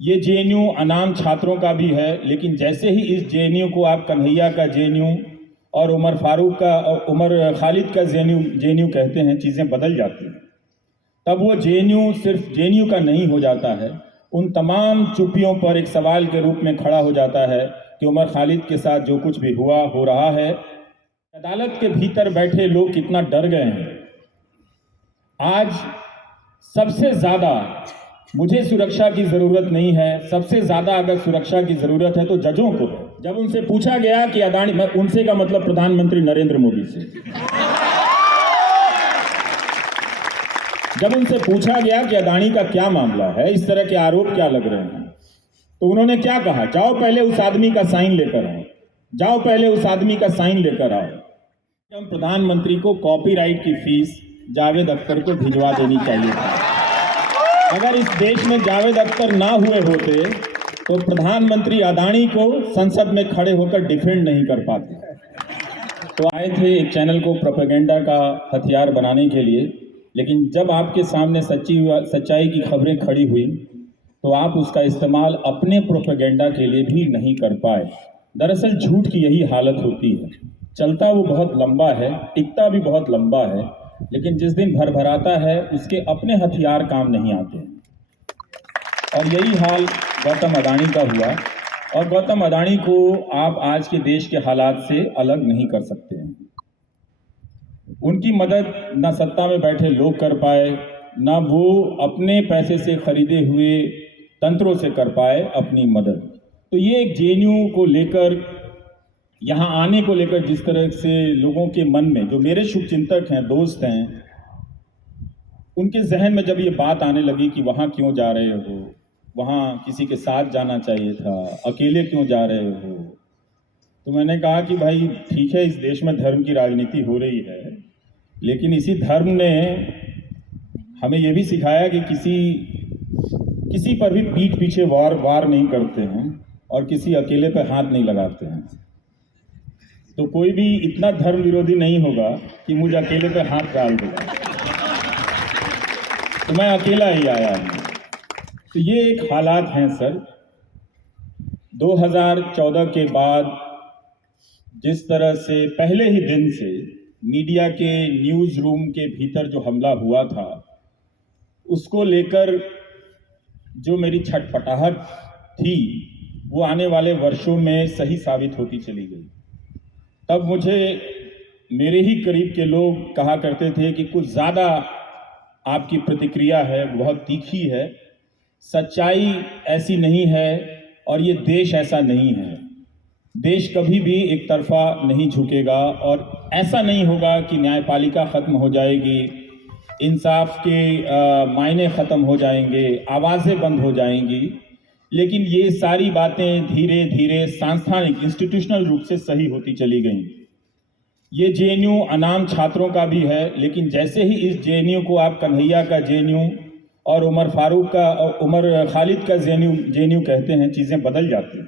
ये जेएनयू अनाम छात्रों का भी है, लेकिन जैसे ही इस जेएनयू को आप कन्हैया का जेएनयू और उमर फारूक का और उमर खालिद का जेएनयू कहते हैं, चीज़ें बदल जाती हैं। तब वो जेएनयू सिर्फ जेएनयू का नहीं हो जाता है, उन तमाम चुप्पियों पर एक सवाल के रूप में खड़ा हो जाता है कि उमर खालिद के साथ जो कुछ भी हुआ हो रहा है। अदालत के भीतर बैठे लोग कितना डर गए हैं। आज सबसे ज़्यादा मुझे सुरक्षा की ज़रूरत नहीं है, सबसे ज़्यादा अगर सुरक्षा की ज़रूरत है तो जजों को है। जब उनसे पूछा गया कि अदानी, मैं उनसे का मतलब प्रधानमंत्री नरेंद्र मोदी से, जब उनसे पूछा गया कि अदानी का क्या मामला है, इस तरह के आरोप क्या लग रहे हैं, तो उन्होंने क्या कहा? जाओ पहले उस आदमी का साइन लेकर आओ, जाओ पहले उस आदमी का साइन लेकर आओ। हम प्रधानमंत्री को कॉपीराइट की फीस जावेद अख्तर को भिजवा देनी चाहिए था। अगर इस देश में जावेद अख्तर ना हुए होते तो प्रधानमंत्री अदानी को संसद में खड़े होकर डिफेंड नहीं कर पाते। तो आए थे एक चैनल को प्रोपेगेंडा का हथियार बनाने के लिए, लेकिन जब आपके सामने सच्चाई की खबरें खड़ी हुई तो आप उसका इस्तेमाल अपने प्रोपेगेंडा के लिए भी नहीं कर पाए। दरअसल झूठ की यही हालत होती है, चलता वो बहुत लंबा है, टिकता भी बहुत लंबा है, लेकिन जिस दिन भरभराता है उसके अपने हथियार काम नहीं आते। और यही हाल गौतम अदानी का हुआ, और गौतम अदानी को आप आज के देश के हालात से अलग नहीं कर सकते हैं। उनकी मदद न सत्ता में बैठे लोग कर पाए, ना वो अपने पैसे से खरीदे हुए तंत्रों से कर पाए अपनी मदद। तो ये एक जेएनयू को लेकर, यहाँ आने को लेकर जिस तरह से लोगों के मन में, जो मेरे शुभचिंतक हैं, दोस्त हैं, उनके जहन में जब ये बात आने लगी कि वहाँ क्यों जा रहे हो, वहाँ किसी के साथ जाना चाहिए था, अकेले क्यों जा रहे हो, तो मैंने कहा कि भाई ठीक है, इस देश में धर्म की राजनीति हो रही है, लेकिन इसी धर्म ने हमें ये भी सिखाया कि किसी पर भी पीठ पीछे वार नहीं करते हैं और किसी अकेले पर हाथ नहीं लगाते हैं। तो कोई भी इतना धर्म विरोधी नहीं होगा कि मुझे अकेले पे हाथ डाल देगा, तो मैं अकेला ही आया हूँ। तो ये एक हालात हैं सर। 2014 के बाद जिस तरह से पहले ही दिन से मीडिया के न्यूज़ रूम के भीतर जो हमला हुआ था, उसको लेकर जो मेरी छटपटाहट थी वो आने वाले वर्षों में सही साबित होती चली गई। तब मुझे मेरे ही करीब के लोग कहा करते थे कि कुछ ज़्यादा आपकी प्रतिक्रिया है, बहुत तीखी है, सच्चाई ऐसी नहीं है और ये देश ऐसा नहीं है। देश कभी भी एक तरफा नहीं झुकेगा और ऐसा नहीं होगा कि न्यायपालिका ख़त्म हो जाएगी, इंसाफ के मायने ख़त्म हो जाएंगे, आवाज़ें बंद हो जाएंगी, लेकिन ये सारी बातें धीरे धीरे सांस्थानिक इंस्टीट्यूशनल रूप से सही होती चली गईं। ये जेएनयू अनाम छात्रों का भी है, लेकिन जैसे ही इस जेएनयू को आप कन्हैया का जेएनयू और उमर फारूक का और उमर खालिद का जेएनयू कहते हैं, चीज़ें बदल जाती हैं।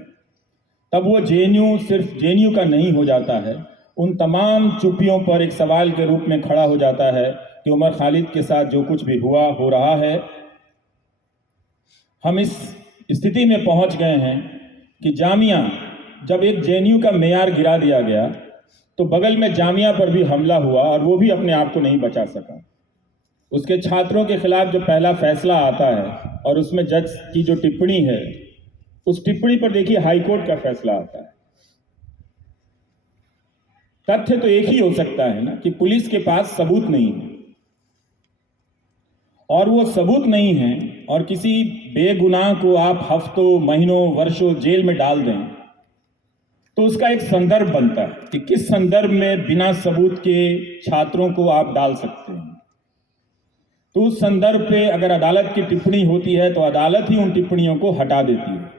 तब वो जेएनयू सिर्फ जेएनयू का नहीं हो जाता है, उन तमाम चुप्पियों पर एक सवाल के रूप में खड़ा हो जाता है कि उमर खालिद के साथ जो कुछ भी हुआ हो रहा है। हम इस स्थिति में पहुंच गए हैं कि जामिया, जब एक जेएनयू का मेयार गिरा दिया गया तो बगल में जामिया पर भी हमला हुआ और वो भी अपने आप को नहीं बचा सका। उसके छात्रों के खिलाफ जो पहला फैसला आता है और उसमें जज की जो टिप्पणी है, उस टिप्पणी पर देखिए हाईकोर्ट का फैसला आता है। तथ्य तो एक ही हो सकता है ना कि पुलिस के पास सबूत नहीं है, और वो सबूत नहीं है और किसी बेगुनाह को आप हफ्तों, महीनों, वर्षों जेल में डाल दें, तो उसका एक संदर्भ बनता है कि किस संदर्भ में बिना सबूत के छात्रों को आप डाल सकते हैं। तो उस संदर्भ पे अगर अदालत की टिप्पणी होती है तो अदालत ही उन टिप्पणियों को हटा देती है।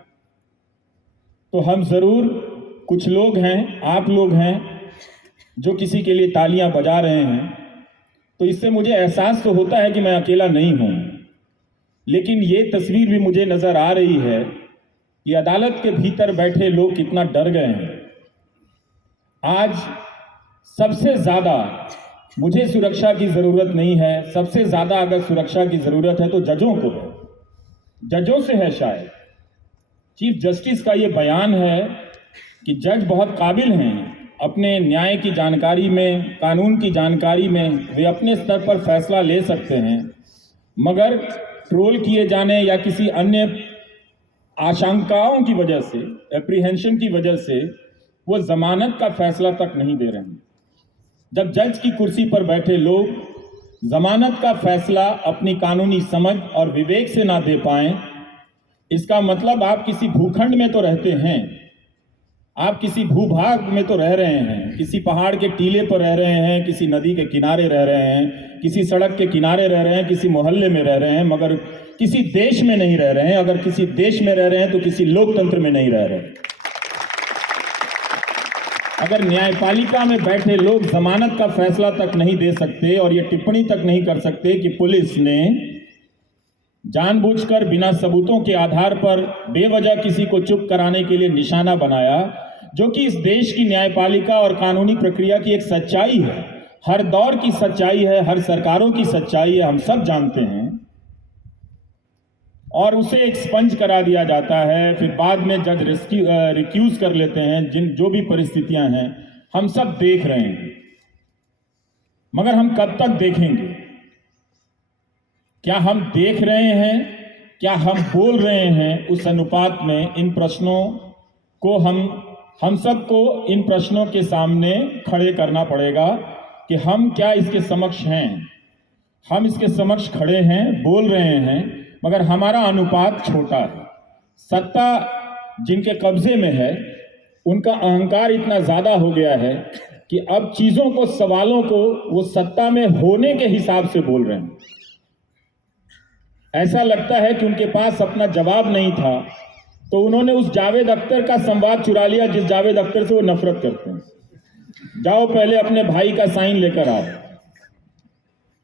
तो हम जरूर, कुछ लोग हैं, आप लोग हैं जो किसी के लिए तालियां बजा रहे हैं, तो इससे मुझे एहसास तो होता है कि मैं अकेला नहीं हूं, लेकिन ये तस्वीर भी मुझे नजर आ रही है कि अदालत के भीतर बैठे लोग कितना डर गए हैं। आज सबसे ज़्यादा मुझे सुरक्षा की ज़रूरत नहीं है, सबसे ज़्यादा अगर सुरक्षा की ज़रूरत है तो जजों को है, जजों से है शायद। चीफ जस्टिस का ये बयान है कि जज बहुत काबिल हैं, अपने न्याय की जानकारी में, कानून की जानकारी में वे अपने स्तर पर फैसला ले सकते हैं, मगर ट्रोल किए जाने या किसी अन्य आशंकाओं की वजह से, एप्रीहेंशन की वजह से वो जमानत का फैसला तक नहीं दे रहे हैं। जब जज की कुर्सी पर बैठे लोग जमानत का फैसला अपनी कानूनी समझ और विवेक से ना दे पाएं, इसका मतलब आप किसी भूखंड में तो रहते हैं, आप किसी भूभाग में तो रह रहे हैं, किसी पहाड़ के टीले पर रह रहे हैं, किसी नदी के किनारे रह रहे हैं, किसी सड़क के किनारे रह रहे हैं, किसी मोहल्ले में रह रहे हैं, मगर किसी देश में नहीं रह रहे हैं। अगर किसी देश में रह रहे हैं तो किसी लोकतंत्र में नहीं रह रहे। अगर न्यायपालिका में बैठे लोग जमानत का फैसला तक नहीं दे सकते और ये टिप्पणी तक नहीं कर सकते कि पुलिस ने जानबूझकर बिना सबूतों के आधार पर बेवजह किसी को चुप कराने के लिए निशाना बनाया, जो कि इस देश की न्यायपालिका और कानूनी प्रक्रिया की एक सच्चाई है, हर दौर की सच्चाई है, हर सरकारों की सच्चाई है, हम सब जानते हैं, और उसे एक्सपंज करा दिया जाता है, फिर बाद में जज रिक्यूज कर लेते हैं। जो भी परिस्थितियां हैं हम सब देख रहे हैं, मगर हम कब तक देखेंगे? क्या हम देख रहे हैं? क्या हम बोल रहे हैं? उस अनुपात में इन प्रश्नों को हम सबको इन प्रश्नों के सामने खड़े करना पड़ेगा कि हम क्या इसके समक्ष हैं। हम इसके समक्ष खड़े हैं, बोल रहे हैं, मगर हमारा अनुपात छोटा है। सत्ता जिनके कब्जे में है उनका अहंकार इतना ज्यादा हो गया है कि अब चीजों को, सवालों को वो सत्ता में होने के हिसाब से बोल रहे हैं। ऐसा लगता है कि उनके पास अपना जवाब नहीं था तो उन्होंने उस जावेद अख्तर का संवाद चुरा लिया जिस जावेद अख्तर से वो नफरत करते हैं। जाओ पहले अपने भाई का साइन लेकर आओ।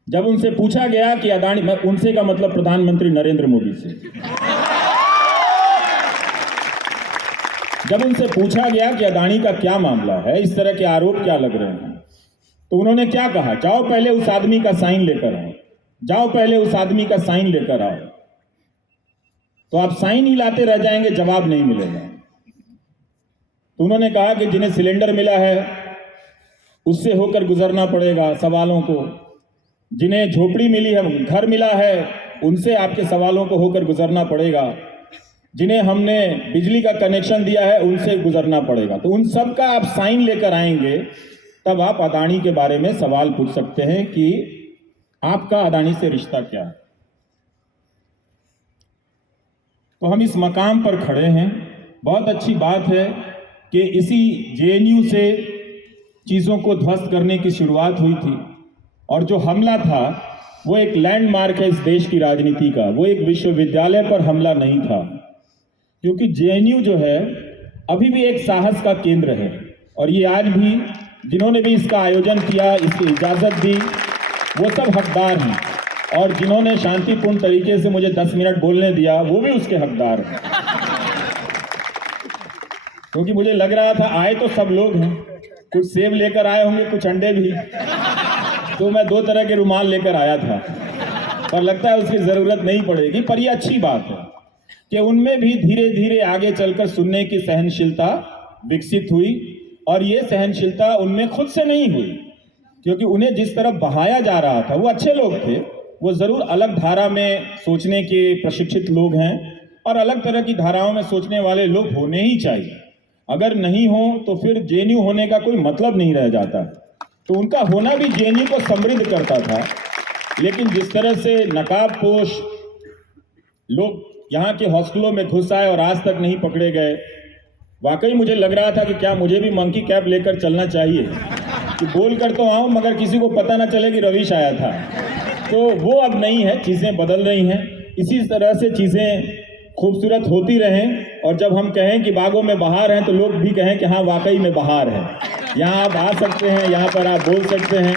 जब उनसे पूछा गया कि अदानी, उनसे का मतलब प्रधानमंत्री नरेंद्र मोदी से, जब उनसे पूछा गया कि अदानी का क्या मामला है, इस तरह के आरोप क्या लग रहे हैं, तो उन्होंने क्या कहा? जाओ पहले उस आदमी का साइन लेकर आओ, जाओ पहले उस आदमी का साइन लेकर आओ। तो आप साइन ही लाते रह जाएंगे, जवाब नहीं मिलेगा। तो उन्होंने कहा कि जिन्हें सिलेंडर मिला है उससे होकर गुजरना पड़ेगा सवालों को, जिन्हें झोपड़ी मिली है, घर मिला है, उनसे आपके सवालों को होकर गुजरना पड़ेगा, जिन्हें हमने बिजली का कनेक्शन दिया है उनसे गुजरना पड़ेगा। तो उन सब का आप साइन लेकर आएंगे, तब आप अदानी के बारे में सवाल पूछ सकते हैं कि आपका अदानी से रिश्ता क्या है। तो हम इस मकाम पर खड़े हैं। बहुत अच्छी बात है कि इसी जेएनयू से चीज़ों को ध्वस्त करने की शुरुआत हुई थी, और जो हमला था वो एक लैंडमार्क है इस देश की राजनीति का। वो एक विश्वविद्यालय पर हमला नहीं था, क्योंकि जेएनयू जो है अभी भी एक साहस का केंद्र है, और ये आज भी जिन्होंने भी इसका आयोजन किया, इसकी इजाज़त दी, वो सब हकदार हैं, और जिन्होंने शांतिपूर्ण तरीके से मुझे 10 मिनट बोलने दिया वो भी उसके हकदार हैं। क्योंकि मुझे लग रहा था आए तो सब लोग हैं, कुछ सेब लेकर आए होंगे, कुछ अंडे भी, तो मैं 2 तरह के रुमाल लेकर आया था, पर लगता है उसकी ज़रूरत नहीं पड़ेगी। पर यह अच्छी बात है कि उनमें भी धीरे धीरे आगे चलकर सुनने की सहनशीलता विकसित हुई, और ये सहनशीलता उनमें खुद से नहीं हुई, क्योंकि उन्हें जिस तरफ बहाया जा रहा था, वो अच्छे लोग थे, वो ज़रूर अलग धारा में सोचने के प्रशिक्षित लोग हैं, और अलग तरह की धाराओं में सोचने वाले लोग होने ही चाहिए। अगर नहीं हो तो फिर जेएनयू होने का कोई मतलब नहीं रह जाता। तो उनका होना भी जेएनयू को समृद्ध करता था। लेकिन जिस तरह से नकाबपोश लोग यहाँ के हॉस्टलों में घुस आए और आज तक नहीं पकड़े गए, वाकई मुझे लग रहा था कि क्या मुझे भी मंकी कैप लेकर चलना चाहिए, कि बोल कर तो आऊँ मगर किसी को पता ना चले कि रवीश आया था। तो वो अब नहीं है, चीज़ें बदल रही हैं। इसी तरह से चीज़ें खूबसूरत होती रहें, और जब हम कहें कि बागों में बहार हैं तो लोग भी कहें कि हाँ वाकई में बहार है, यहाँ आप आ सकते हैं, यहाँ पर आप बोल सकते हैं।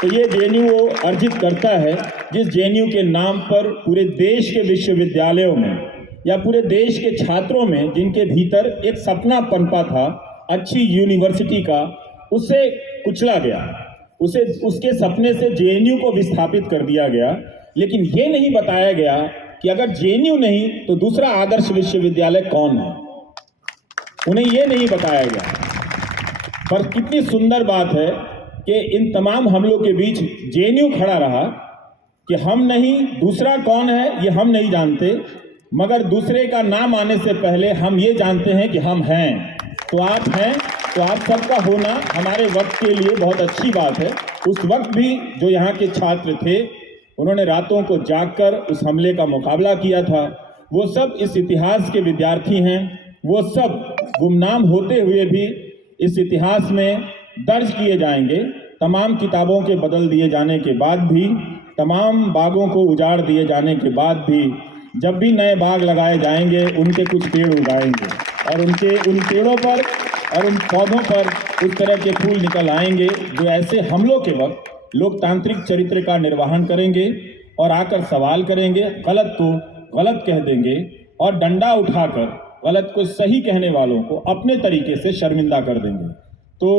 तो ये जेएनयू वो अर्जित करता है जिस जेएनयू के नाम पर पूरे देश के विश्वविद्यालयों में या पूरे देश के छात्रों में, जिनके भीतर एक सपना पनपा था अच्छी यूनिवर्सिटी का, उसे कुचला गया, उसके सपने से जेएनयू को विस्थापित कर दिया गया। लेकिन ये नहीं बताया गया कि अगर जेएनयू नहीं तो दूसरा आदर्श विश्वविद्यालय कौन है, उन्हें ये नहीं बताया गया। पर कितनी सुंदर बात है कि इन तमाम हमलों के बीच जेएनयू खड़ा रहा कि हम नहीं, दूसरा कौन है ये हम नहीं जानते, मगर दूसरे का नाम आने से पहले हम ये जानते हैं कि हम हैं। तो आप हैं, तो आप सबका होना हमारे वक्त के लिए बहुत अच्छी बात है। उस वक्त भी जो यहाँ के छात्र थे उन्होंने रातों को जागकर उस हमले का मुकाबला किया था, वो सब इस इतिहास के विद्यार्थी हैं। वो सब गुमनाम होते हुए भी इस इतिहास में दर्ज किए जाएंगे। तमाम किताबों के बदल दिए जाने के बाद भी, तमाम बागों को उजाड़ दिए जाने के बाद भी, जब भी नए बाग लगाए जाएंगे उनके कुछ पेड़ उगाएंगे और उन पेड़ों पर और उन पौधों पर उस तरह के फूल निकल आएंगे जो ऐसे हमलों के वक्त लोकतांत्रिक चरित्र का निर्वहन करेंगे और आकर सवाल करेंगे, गलत को गलत कह देंगे और डंडा उठाकर गलत को सही कहने वालों को अपने तरीके से शर्मिंदा कर देंगे। तो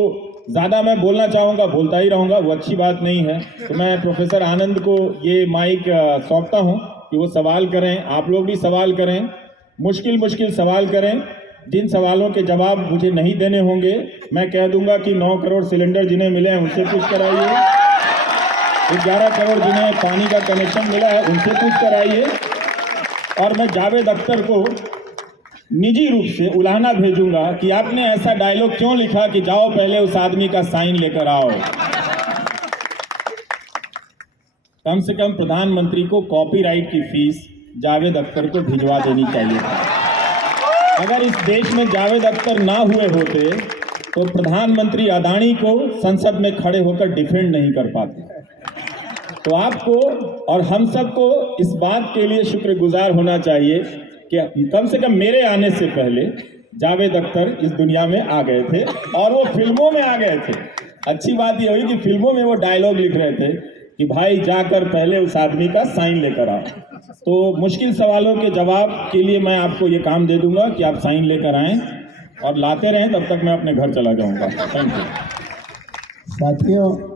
ज़्यादा मैं बोलना चाहूँगा, बोलता ही रहूँगा, वो अच्छी बात नहीं है। तो मैं प्रोफेसर आनंद को ये माइक सौंपता हूँ कि वो सवाल करें, आप लोग भी सवाल करें, मुश्किल सवाल करें। जिन सवालों के जवाब मुझे नहीं देने होंगे मैं कह दूंगा कि 9 करोड़ सिलेंडर जिन्हें मिले हैं उनसे पूछ कराइए, 11 करोड़ जिन्हें पानी का कनेक्शन मिला है उनसे पूछ कराइए। और मैं जावेद अख्तर को निजी रूप से उलाहना भेजूंगा कि आपने ऐसा डायलॉग क्यों लिखा कि जाओ पहले उस आदमी का साइन लेकर आओ। कम से कम प्रधानमंत्री को कॉपीराइट की फीस जावेद अख्तर को भिजवा देनी चाहिए। अगर इस देश में जावेद अख्तर ना हुए होते तो प्रधानमंत्री अदानी को संसद में खड़े होकर डिफेंड नहीं कर पाते। तो आपको और हम सबको इस बात के लिए शुक्रगुजार होना चाहिए कि कम से कम मेरे आने से पहले जावेद अख्तर इस दुनिया में आ गए थे और वो फिल्मों में आ गए थे। अच्छी बात ये हुई कि फिल्मों में वो डायलॉग लिख रहे थे कि भाई जाकर पहले उस आदमी का साइन लेकर आओ। तो मुश्किल सवालों के जवाब के लिए मैं आपको ये काम दे दूंगा कि आप साइन लेकर आएं और लाते रहें, तब तक मैं अपने घर चला जाऊंगा। थैंक यू साथियों।